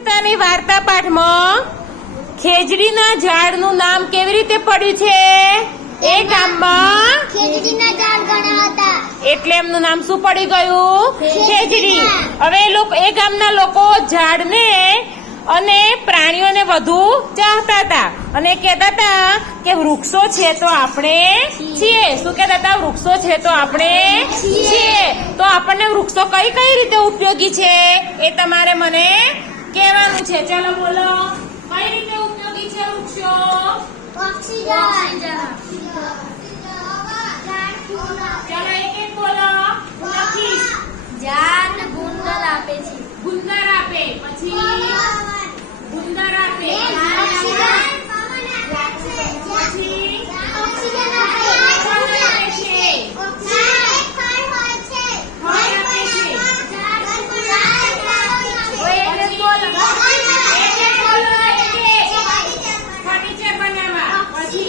પોતાની વાર્તા પાઠમાં ખેજડીના ઝાડનું નામ કેવી રીતે પડ્યું છે? એ ગામમાં ખેજડીના ઝાડ ઘણા હતા એટલે એમનું નામ શું પડી ગયું? ખેજડી. હવે લોકો એ ગામના લોકો ઝાડને અને પ્રાણીઓને વધુ ચાહતા હતા. અને કહેતા હતા કે વૃક્ષો છે તો આપણે છીએ. શું કહેતા હતા? વૃક્ષો છે તો આપણે છીએ. તો આપણને વૃક્ષો કઈ કઈ રીતે ઉપયોગી છે? એ તમારે મને કહેવાનું છે. ચાલો બોલો. કઈ રીતે ઉપયોગી છે વૃક્ષો? ઓક્સિજન. ચાલો એક એક બોલો. લખીશ ઝાડ ગુંદર આપે છે. ગુંદર આપે. પછી ગુંદર આપે પછી ફળ આપે છે ફર્નિચર બનાવવા પછી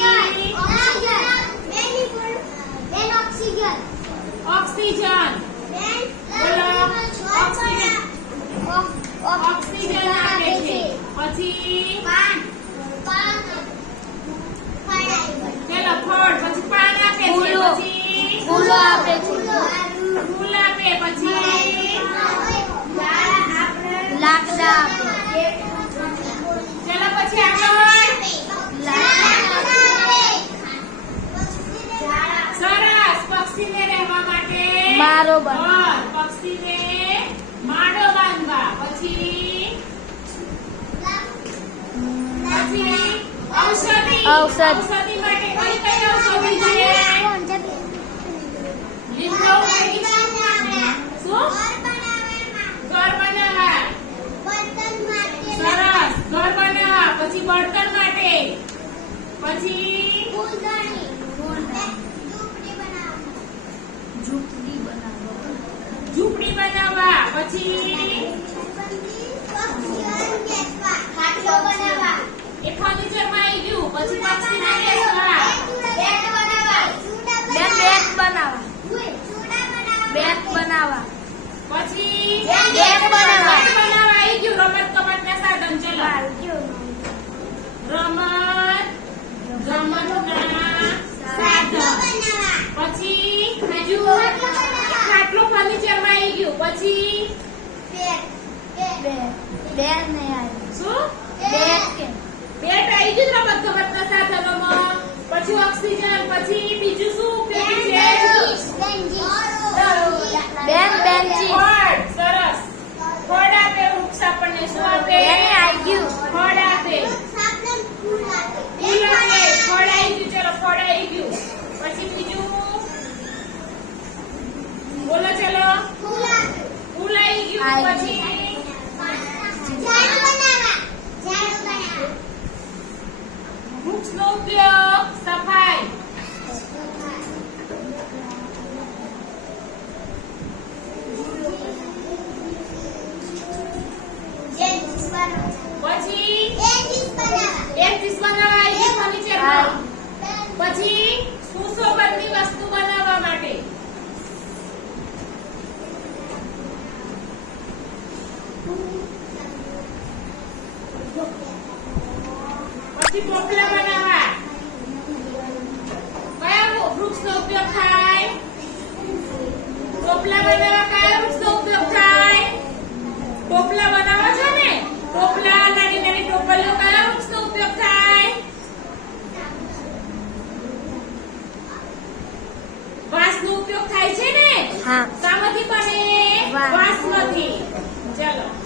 ઓક્સિજન. ઓક્સિજન. આપે છે. પછી? પેલો ફળ પછી પાન આપે છે. પછી? ફૂલો આપે છે. ફૂલ આપે પછી લાકડા આપે ચલો પછી આગળ સરસ પક્ષીને રહેવા માટે માળો. ઘર. પક્ષીને માળો બાંધવા પછી? પછી? ઔષધિ. ઔષધિ. માટે કઈ કઈ ઔષધિ છે લીમડો શું? ઘર બનાવવા. સરસ. ઘર બનાવવા. પછી બળતણ માટે. પછી? ઝૂંપડી બનાવવા પછી એ ફર્નિચરમાં આવી ગયું પછી પક્ષીને બેસવા બેન બેટ બનાવવા બેટ બનાવવા પછી બેટ બનાવવા. રમત બનાવવા આવી ગયું રમત ગમત ના સાધન ચલો રમત ગમતના સાધન પછી બીજું ખાટલું ફર્નિચર માં બે બે બે નહીં આવ્યું શું? બેટ કે બેટ આવી ગયું રમત ગમત ના સાધનોમાં પછી ઓક્સિજન પછી બીજું શું ઉપયોગી છે બેન બેન્ચી ફળ સરસ ફળ આપે વૃક્ષ આપણને શું આપે બેન આવી ગયું ફળ આપે ફૂલ આપે ફળ આવી ગયું ચલો ફળ આવી ગયું પછી બીજું બોલો ચલો ફૂલ આવી ગયું આવી પછી વૃક્ષનો પછી શું પછી સુશોભનની વસ્તુ બનાવવા માટે પછી ટોપલા બનાવવા કયા વૃક્ષનો ઉપયોગ થાય? પોપલા બનાવવા કયા વૃક્ષનો ઉપયોગ થાય? પોપલા બનાવવા છે ને? પોપલા નાની નાની ટોપલીઓ કયા વૃક્ષનો ઉપયોગ થાય? વાંસનો ઉપયોગ થાય છે ને? હા. શામાંથી બને? વાંસ. વાંસમાંથી. Demasiado.